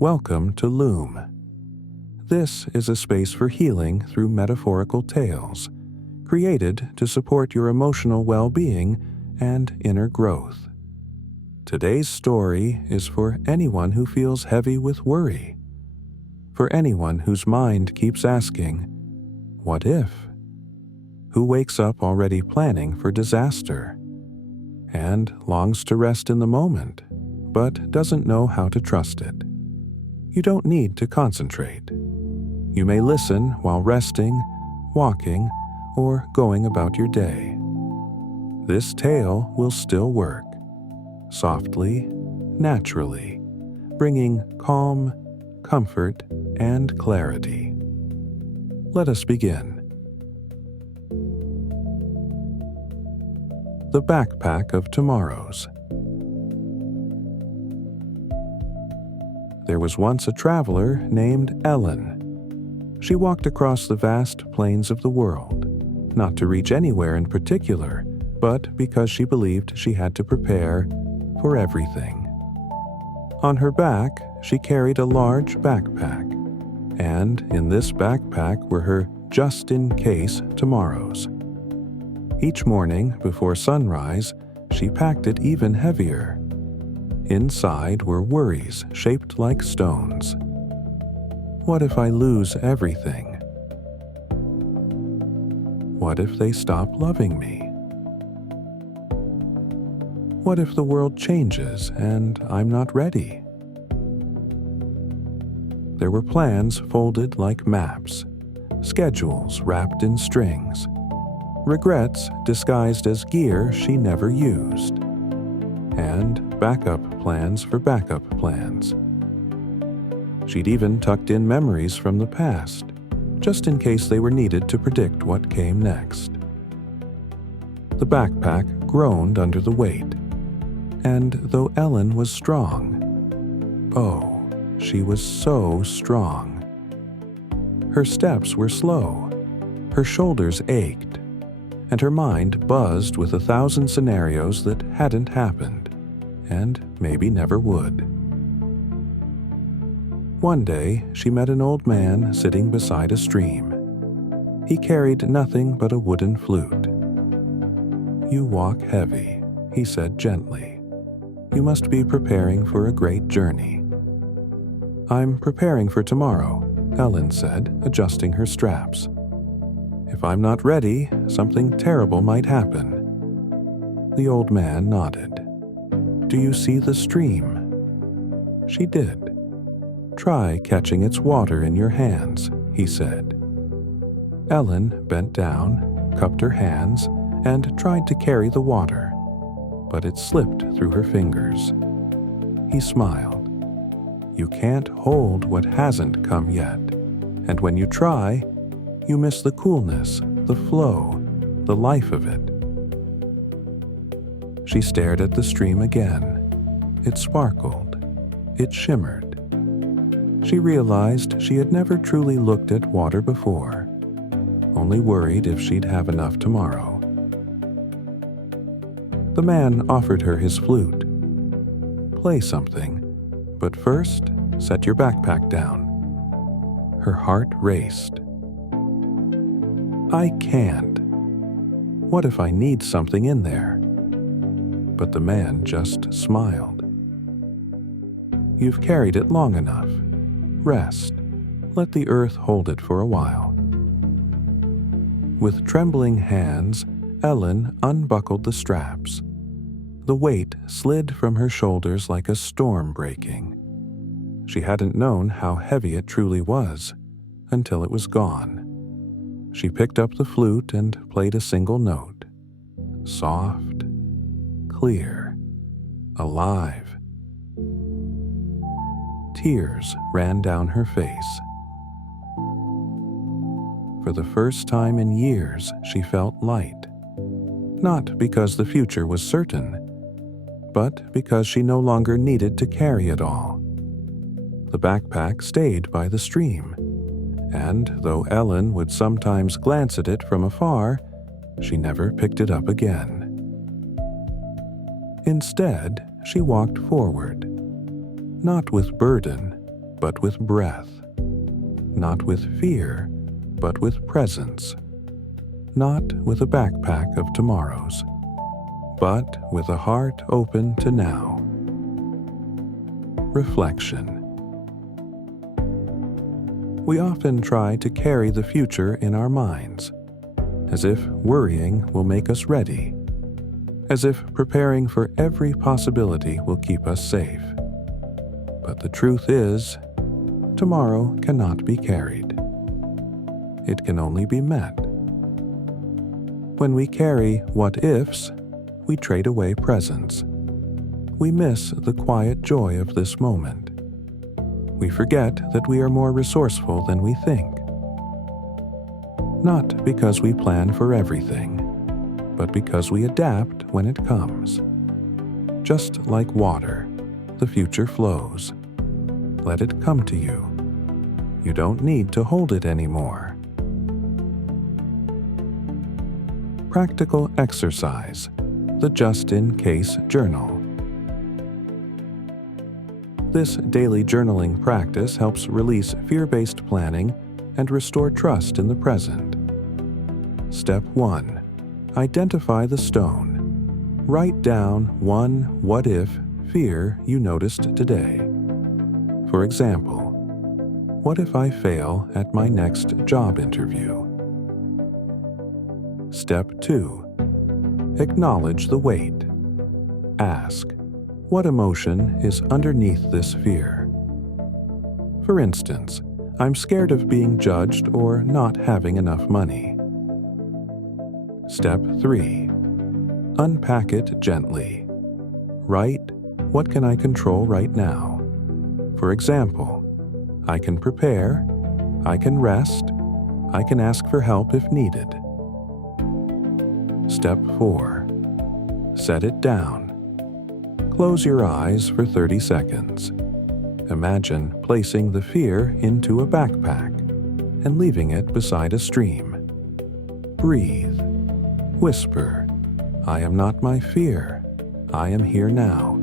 welcome to LUME. This is a space for healing through metaphorical tales, created to support your emotional well-being and inner growth. Today's story is for anyone who feels heavy with worry, for anyone whose mind keeps asking, what if? Who wakes up already planning for disaster, and longs to rest in the moment, but doesn't know how to trust it. You don't need to concentrate. You may listen while resting, walking, or going about your day. This tale will still work, softly, naturally, bringing calm, comfort, and clarity. Let us begin. The Backpack of Tomorrows. There was once a traveler named Ellen. She walked across the vast plains of the world, not to reach anywhere in particular, but because she believed she had to prepare for everything. On her back, she carried a large backpack, and in this backpack were her just-in-case tomorrows. Each morning before sunrise, she packed it even heavier. Inside were worries shaped like stones. What if I lose everything? What if they stop loving me? What if the world changes and I'm not ready? There were plans folded like maps, schedules wrapped in strings, regrets disguised as gear she never used, and backup plans for backup plans. She'd even tucked in memories from the past, just in case they were needed to predict what came next. The backpack groaned under the weight, and though Ellen was strong, oh, she was so strong. Her steps were slow, her shoulders ached, and her mind buzzed with 1,000 scenarios that hadn't happened, and maybe never would. One day, she met an old man sitting beside a stream. He carried nothing but a wooden flute. "You walk heavy," he said gently. "You must be preparing for a great journey." "I'm preparing for tomorrow," Ellen said, adjusting her straps. "If I'm not ready, something terrible might happen." The old man nodded. "Do you see the stream?" She did. "Try catching its water in your hands," he said. Ellen bent down, cupped her hands, and tried to carry the water, but it slipped through her fingers. He smiled. "You can't hold what hasn't come yet, and when you try, you miss the coolness, the flow, the life of it." She stared at the stream again. It sparkled. It shimmered. She realized she had never truly looked at water before, only worried if she'd have enough tomorrow. The man offered her his flute. "Play something, but first, set your backpack down." Her heart raced. "I can't. What if I need something in there?" But the man just smiled. "You've carried it long enough. Rest. Let the earth hold it for a while." With trembling hands, Ellen unbuckled the straps. The weight slid from her shoulders like a storm breaking. She hadn't known how heavy it truly was until it was gone. She picked up the flute and played a single note. Soft, clear, alive. Tears ran down her face. For the first time in years, she felt light. Not because the future was certain, but because she no longer needed to carry it all. The backpack stayed by the stream, and though Ellen would sometimes glance at it from afar, she never picked it up again. Instead, she walked forward, not with burden, but with breath. Not with fear, but with presence. Not with a backpack of tomorrows, but with a heart open to now. Reflection. We often try to carry the future in our minds, as if worrying will make us ready, as if preparing for every possibility will keep us safe. But the truth is, tomorrow cannot be carried. It can only be met. When we carry what-ifs, we trade away presence. We miss the quiet joy of this moment. We forget that we are more resourceful than we think. Not because we plan for everything, but because we adapt when it comes. Just like water, the future flows. Let it come to you. You don't need to hold it anymore. Practical exercise, the just-in-case journal. This daily journaling practice helps release fear-based planning and restore trust in the present. Step 1. Identify the stone. Write down one what-if fear you noticed today. For example, what if I fail at my next job interview? Step 2. Acknowledge the weight. Ask, what emotion is underneath this fear? For instance, I'm scared of being judged or not having enough money. Step 3. Unpack it gently. Write, what can I control right now? For example, I can prepare, I can rest, I can ask for help if needed. Step 4. Set it down. Close your eyes for 30 seconds. Imagine placing the fear into a backpack and leaving it beside a stream. Breathe. Whisper, I am not my fear. I am here now.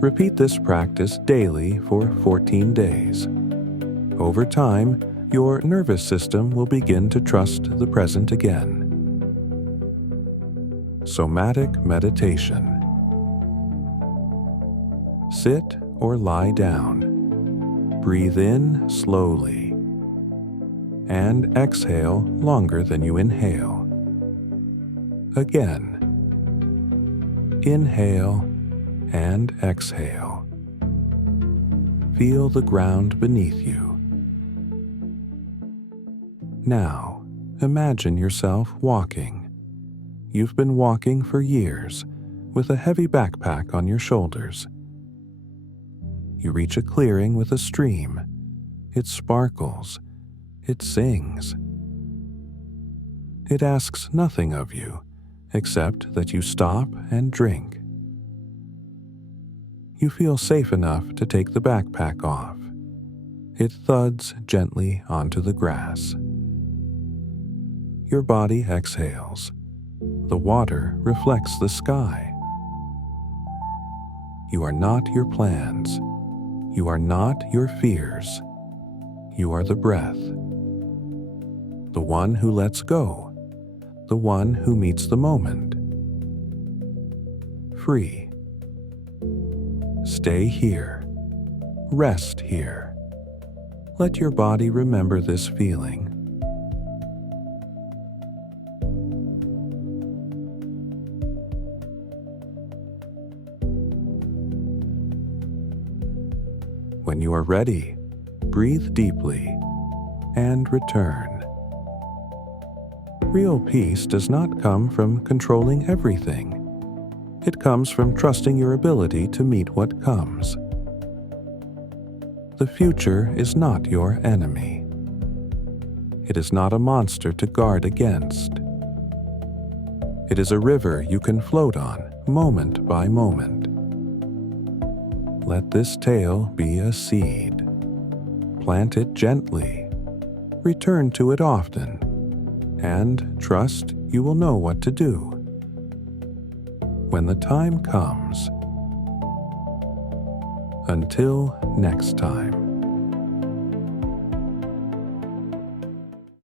Repeat this practice daily for 14 days. Over time, your nervous system will begin to trust the present again. Somatic meditation. Sit or lie down. Breathe in slowly. And exhale longer than you inhale. Again. Inhale and exhale. Feel the ground beneath you. Now, imagine yourself walking. You've been walking for years, with a heavy backpack on your shoulders. You reach a clearing with a stream. It sparkles. It sings. It asks nothing of you, except that you stop and drink. You feel safe enough to take the backpack off. It thuds gently onto the grass. Your body exhales. The water reflects the sky. You are not your plans. You are not your fears. You are the breath. The one who lets go. The one who meets the moment. Free. Stay here. Rest here. Let your body remember this feeling. When you are ready, breathe deeply and return. Real peace does not come from controlling everything. It comes from trusting your ability to meet what comes. The future is not your enemy. It is not a monster to guard against. It is a river you can float on, moment by moment. Let this tale be a seed. Plant it gently. Return to it often. And trust you will know what to do. When the time comes, Until next time.